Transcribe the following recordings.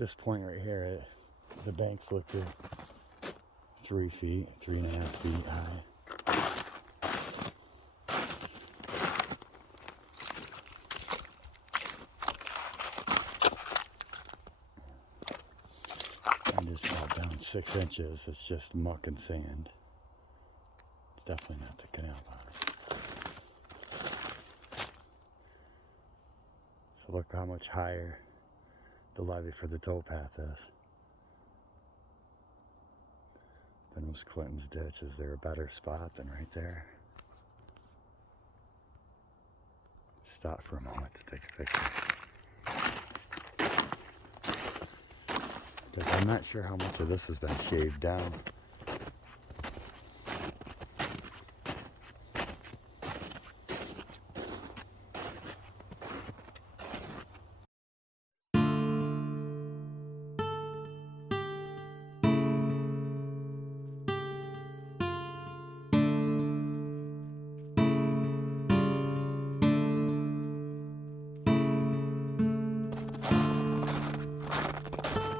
this point right here, the banks look good. 3 feet, 3.5 feet high. I just got down 6 inches. It's just muck and sand. It's definitely not the canal bottom. So look how much higher the levee for the towpath is. Then was Clinton's ditch. Is there a better spot than right there? Stop for a moment to take a picture. Because I'm not sure how much of this has been shaved down.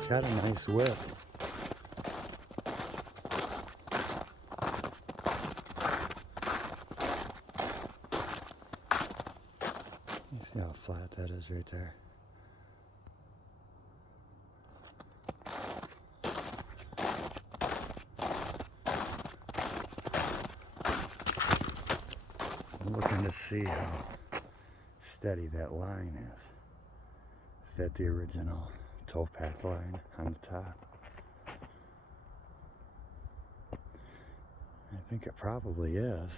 Got a nice whip. You see how flat that is right there? I'm looking to see how steady that line is. Is that the original towpath line on the top? I think it probably is.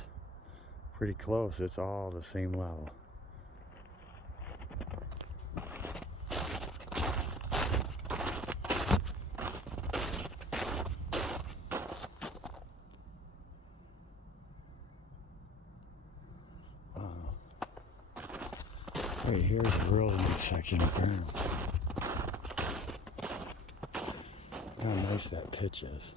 Pretty close. It's all the same level. Wow. Right here's a really nice section of berm. How nice that pitch is.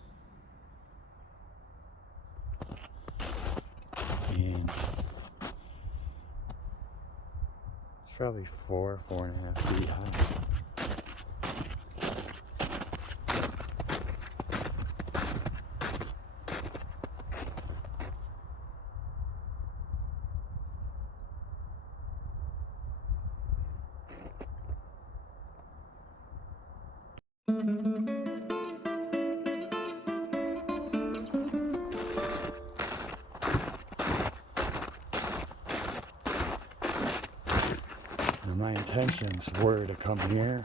And it's probably 4.5 feet high. And my intentions were to come here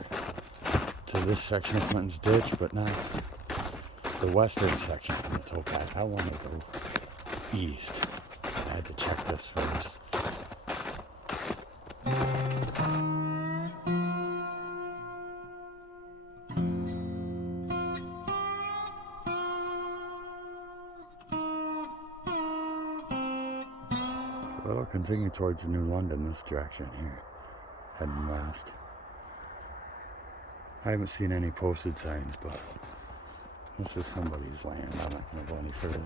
to this section of Clinton's ditch, but not the western section from the towpath. I want to go east. I had to check this first. So it'll continue towards New London this direction here, heading west. I haven't seen any posted signs, but this is somebody's land. I'm not going to go any further.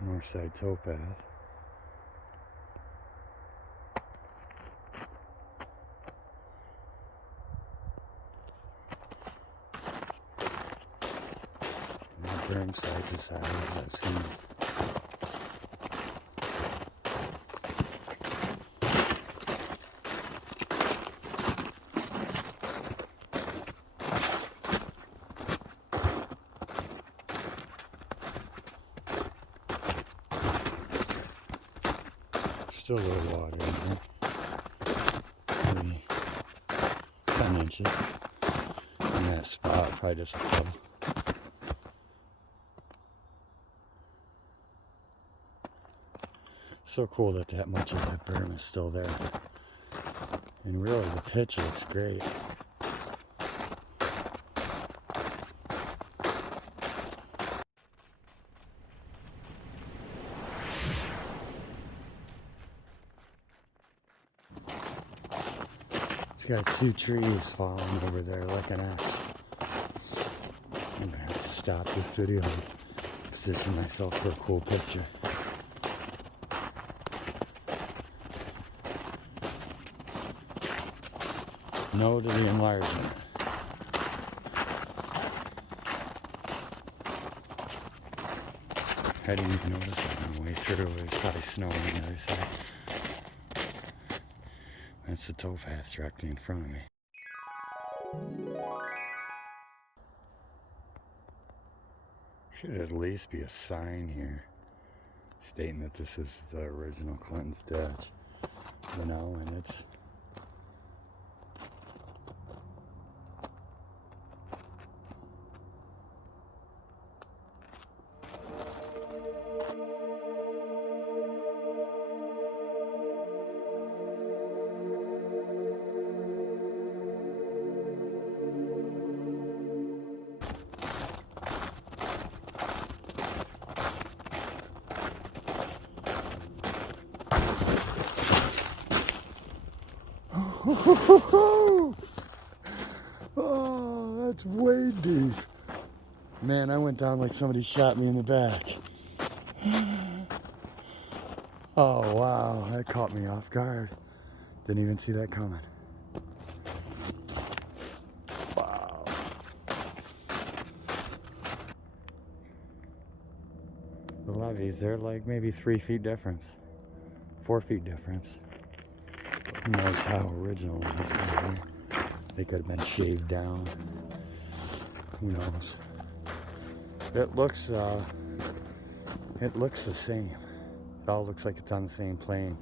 North side towpath. Berm side to side, as I've seen. Still a little water in here. Maybe 10 inches. In that spot, probably just a couple. So cool that that much of that berm is still there. And really the pitch looks great. It's got 2 trees falling over there like an axe. I'm gonna have to stop this video and position myself for a cool picture. No to the enlargement. I didn't even notice it on the way through. It was probably snowing on the other side. That's the towpath directly in front of me. Should at least be a sign here stating that this is the original Clinton's ditch. You know, and it's oh, that's way deep. Man, I went down like somebody shot me in the back. Oh, wow, that caught me off guard. Didn't even see that coming. Wow. The levees, they're like maybe 3 feet difference. 4 feet difference. Who knows how original it is. They could have been shaved down. Who knows? It looks the same. It all looks like it's on the same plane.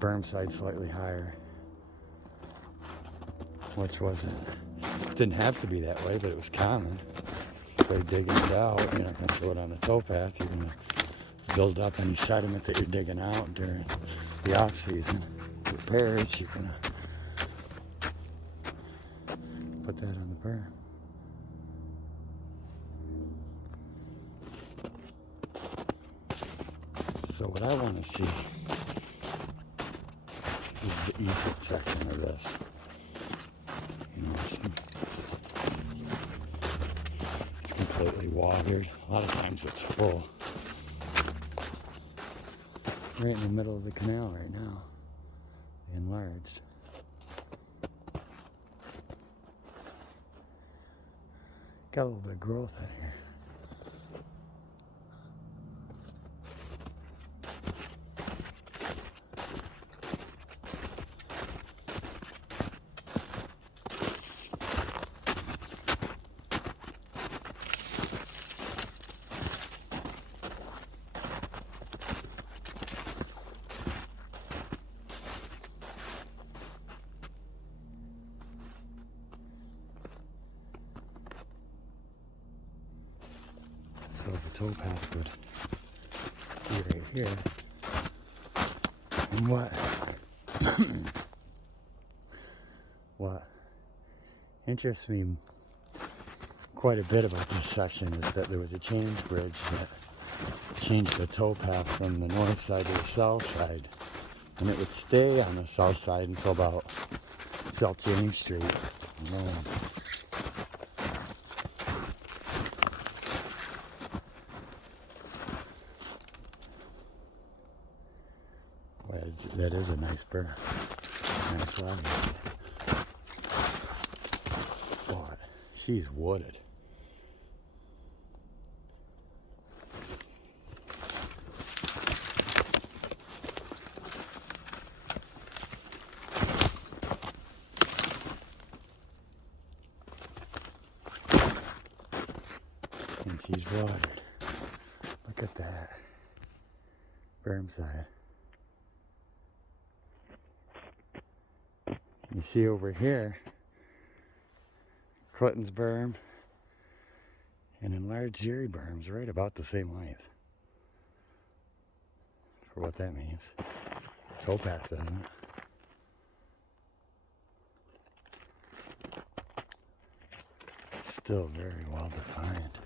Berm side slightly higher. Which didn't have to be that way, but it was common. By digging it out, you're not going to throw it on the towpath. You're going to build up any sediment that you're digging out during the off season. Repairs, you're going to put that on the berm. So what I want to see is the east section of this. You know, it's completely watered. A lot of times it's full. Right in the middle of the canal right now. Enlarged. Got a little bit of growth in here. So the towpath would be right here. And what interests me quite a bit about this section is that there was a change bridge that changed the towpath from the north side to the south side. And it would stay on the south side until about South James Street. That is a nice berm. Nice line. But she's wooded. And she's watered. Look at that. Berm side. You see over here, Clinton's berm and enlarged Erie berm's right about the same length. For what that means. Towpath doesn't. Still very well defined.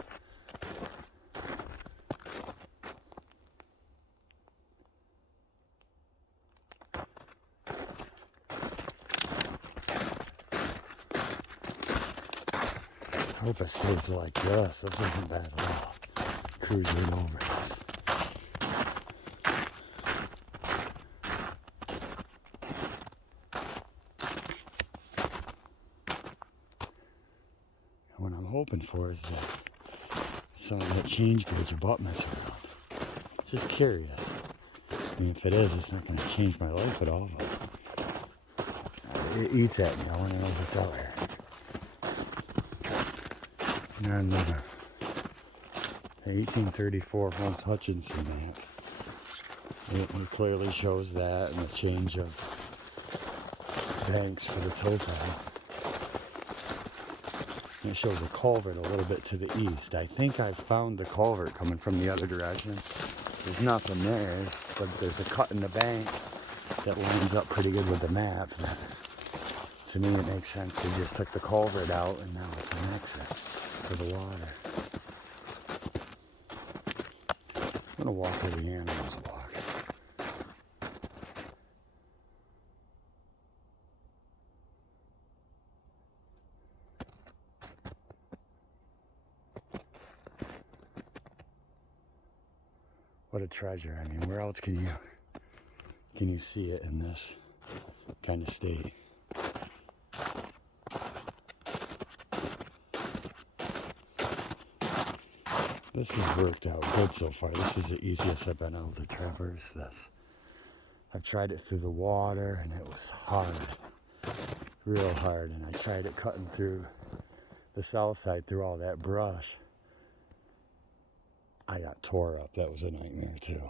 I hope it stays like this. This isn't bad at all. cruising over this. What I'm hoping for is that some of that change gauge abutments around. Just curious. I mean, if it is, it's not going to change my life at all, but it eats at me. I want to know if it's out here. And the 1834 Holmes Hutchinson map, it clearly shows that, and the change of banks for the towpath. It shows a culvert a little bit to the east. I think I've found the culvert coming from the other direction. There's nothing there, but there's a cut in the bank that lines up pretty good with the map. To me, it makes sense. They just took the culvert out, and now it's an exit for the water. I'm gonna walk where the animals walk. What a treasure. I mean, where else can you see it in this kind of state? This has worked out good so far. This is the easiest I've been able to traverse this. I've tried it through the water and it was hard, real hard, and I tried it cutting through the south side through all that brush. I got tore up. That was a nightmare too.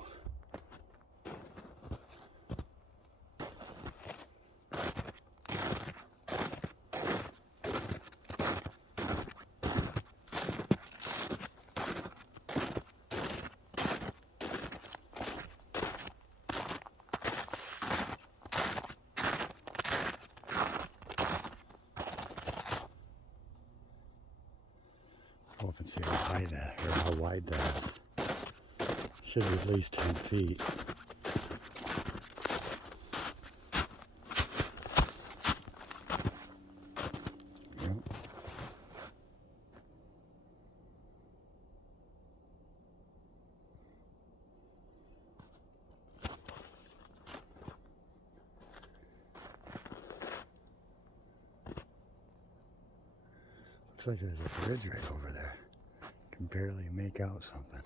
Up and see how high that, or how wide that is. Should be at least 10 feet. Yep. Looks like there's a bridge right over there. Can barely make out something.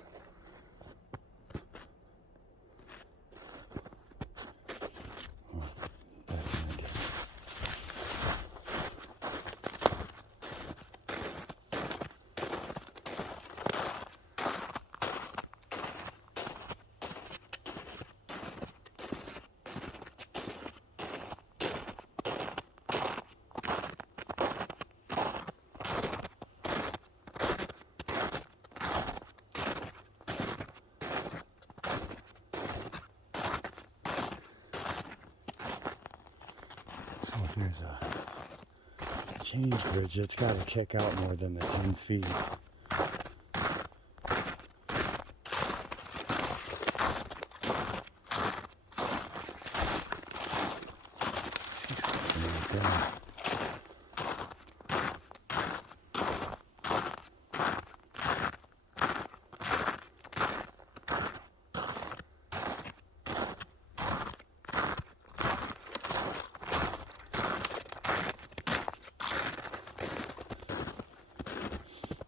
Oh, that's an idea. So if there's a change bridge, it's got to kick out more than the 10 feet. See something right there.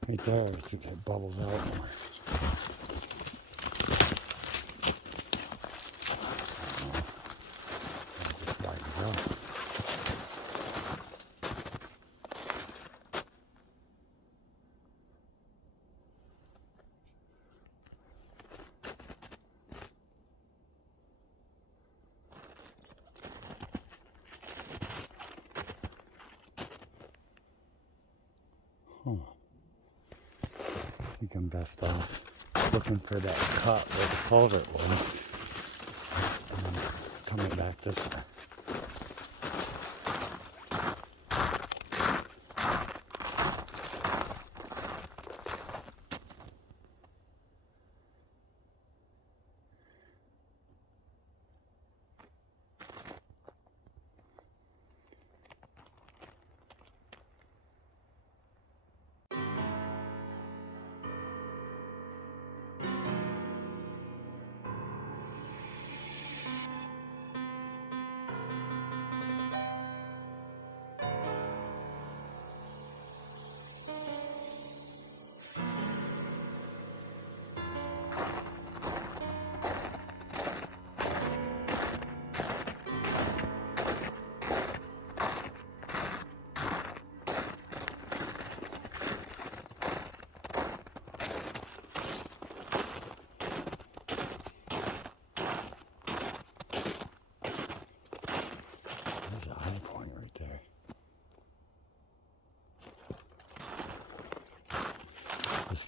Right there, it bubbles out more. It just widens out. Huh. I think I'm best off looking for that cut where the culvert was and coming back this way.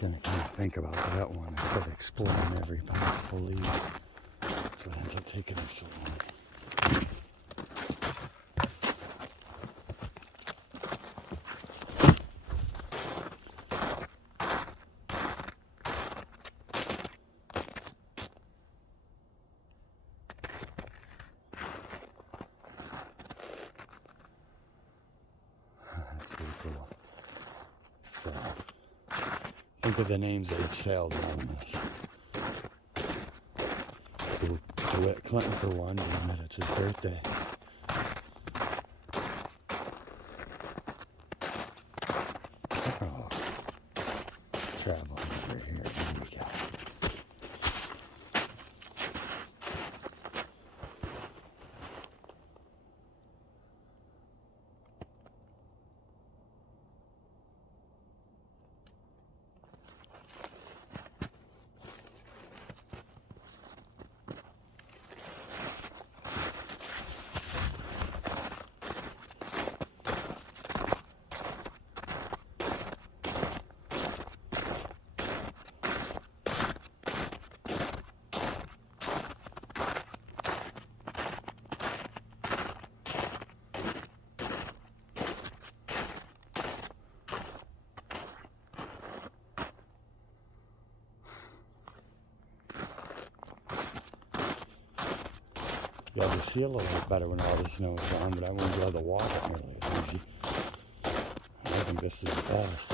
Gonna kind of think about that one instead of exploring every possible lead. That's what ends up taking me so long. That's pretty cool. So, think of the names they've sailed on this. DeWitt Clinton for one, being that it's his birthday. Oh, traveling over here. Here we go. Yeah, you see a little bit better when all the snow is gone, but I won't be able to walk it nearly as easy. I think this is the best.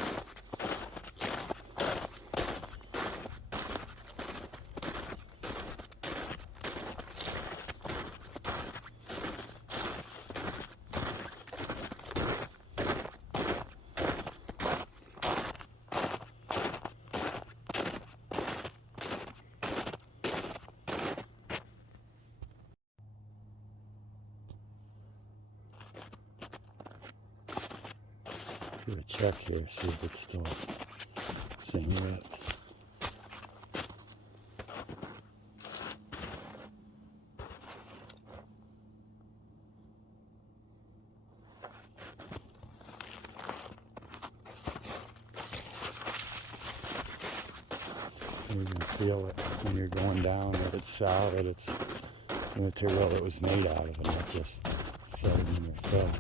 Do a check here, see if it's still same width. You can feel it when you're going down that it's solid, it's the material it was made out of, and not just setting in your fill.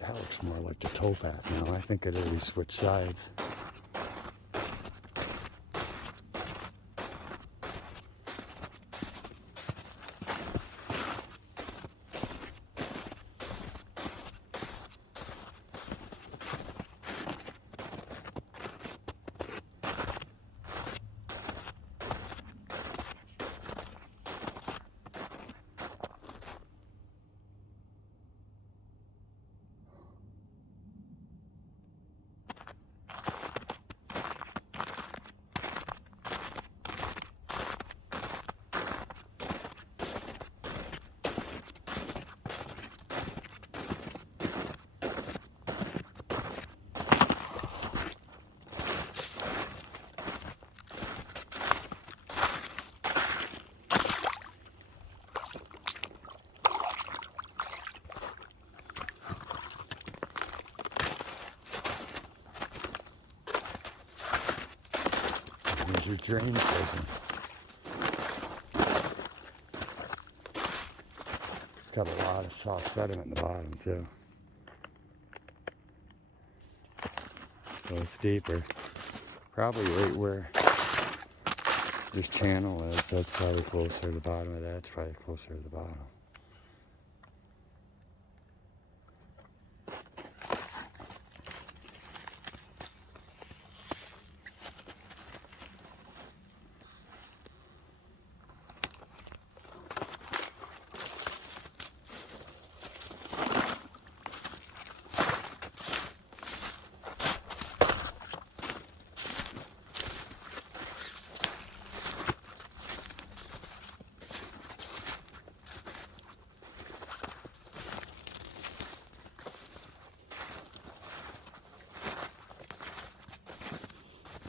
That looks more like the towpath now. I think it at least switched sides. Here's your drain prison. It's got a lot of soft sediment in the bottom too. So it's deeper. Probably right where this channel is. That's probably closer to the bottom of that. It's probably closer to the bottom.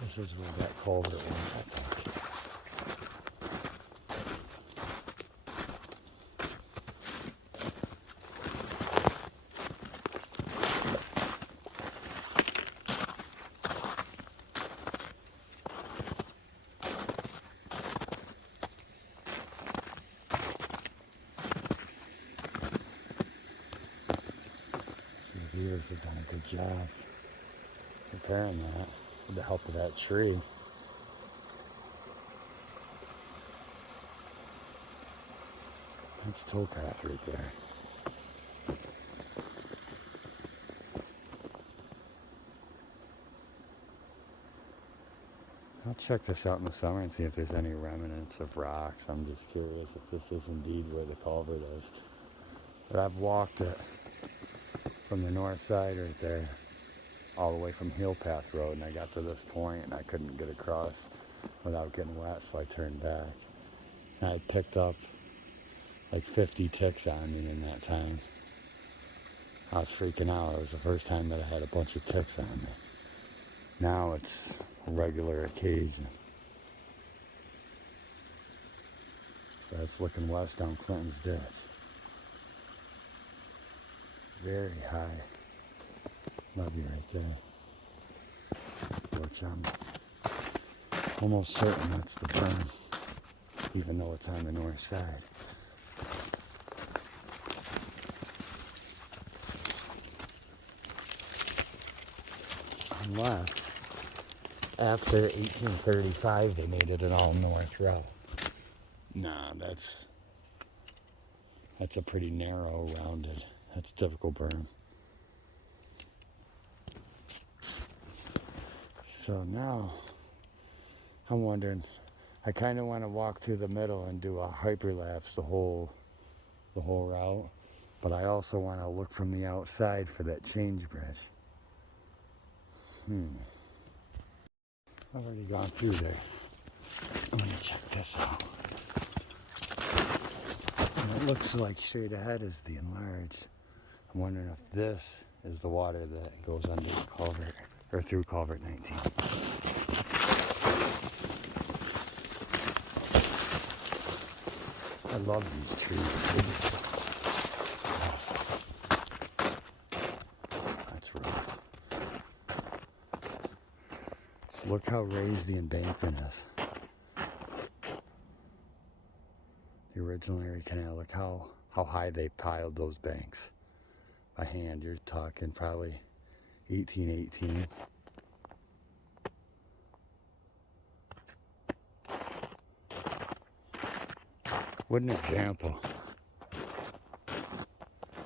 This is where that culvert was, I think. So the viewers have done a good job repairing that with the help of that tree. That's towpath right there. I'll check this out in the summer and see if there's any remnants of rocks. I'm just curious if this is indeed where the culvert is. But I've walked it from the north side right there, all the way from Heel Path Road, and I got to this point and I couldn't get across without getting wet, so I turned back. And I picked up like 50 ticks on me in that time. I was freaking out. It was the first time that I had a bunch of ticks on me. Now it's a regular occasion. So that's looking west down Clinton's Ditch. Very high levee right there. Which I'm almost certain that's the berm, even though it's on the north side. Unless after 1835 they made it an all-north route. Nah, that's a pretty narrow, rounded. That's typical berm. So now I'm wondering, I kind of want to walk through the middle and do a hyperlapse the whole route, but I also want to look from the outside for that change bridge. I've already gone through there. I'm gonna check this out. And it looks like straight ahead is the enlarged. I'm wondering if this is the water that goes under the culvert, or through culvert 19. I love these trees. They're just awesome. That's rough. So look how raised the embankment is. The original Erie Canal, look how high they piled those banks. By hand, you're talking probably 1818. What an example.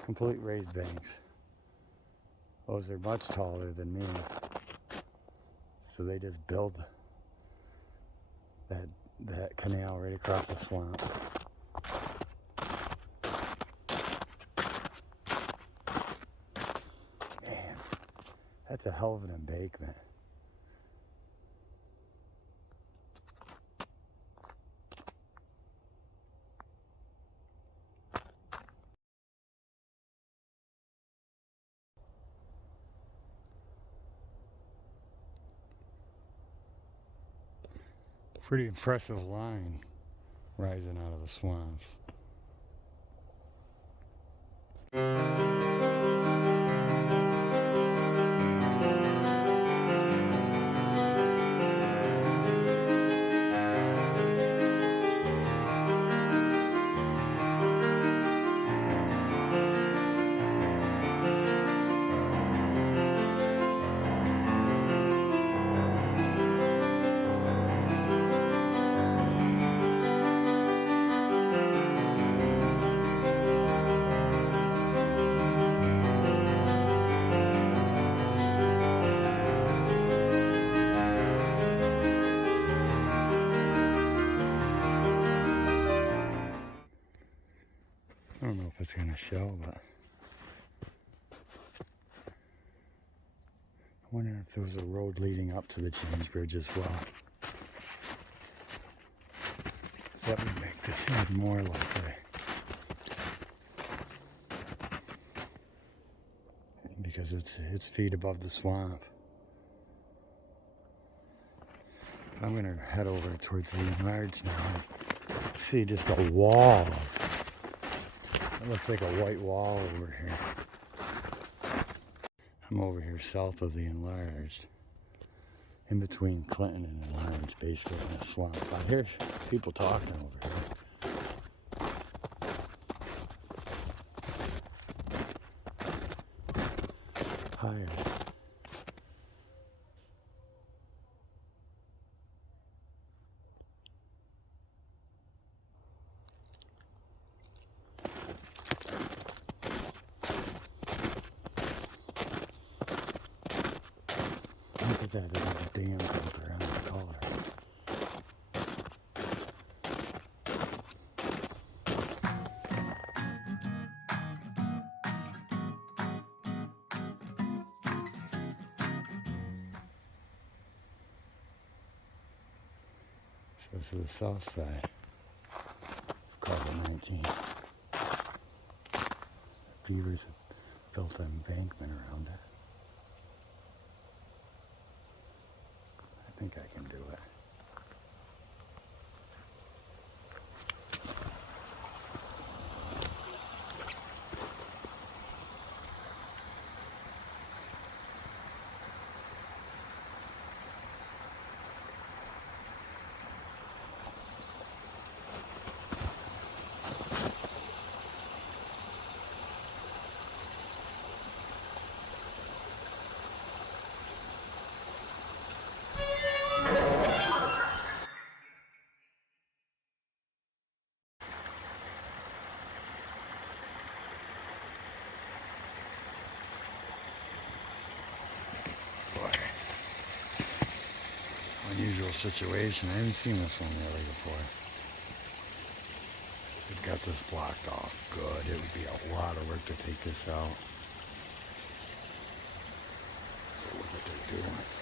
Complete raised banks. Those are much taller than me. So they just build that canal right across the swamp. Man, that's a hell of an embankment. Pretty impressive line rising out of the swamps. don't know if it's going to show, but I wonder if there was a road leading up to the James Bridge as well. That would make this even more likely. Because it's feet above the swamp. I'm going to head over towards the enlarged now. See just a wall. It looks like a white wall over here. I'm over here south of the enlarged. In between Clinton and enlarged, basically in a swamp. I hear people talking over here. Higher. Look at that, there's a dam built around the collar. So this is the south side of Carver 19. Beavers have built an embankment around it. I think I can do it. Unusual situation. I haven't seen this one really before. They've got this blocked off good. It would be a lot of work to take this out. Look what they're doing.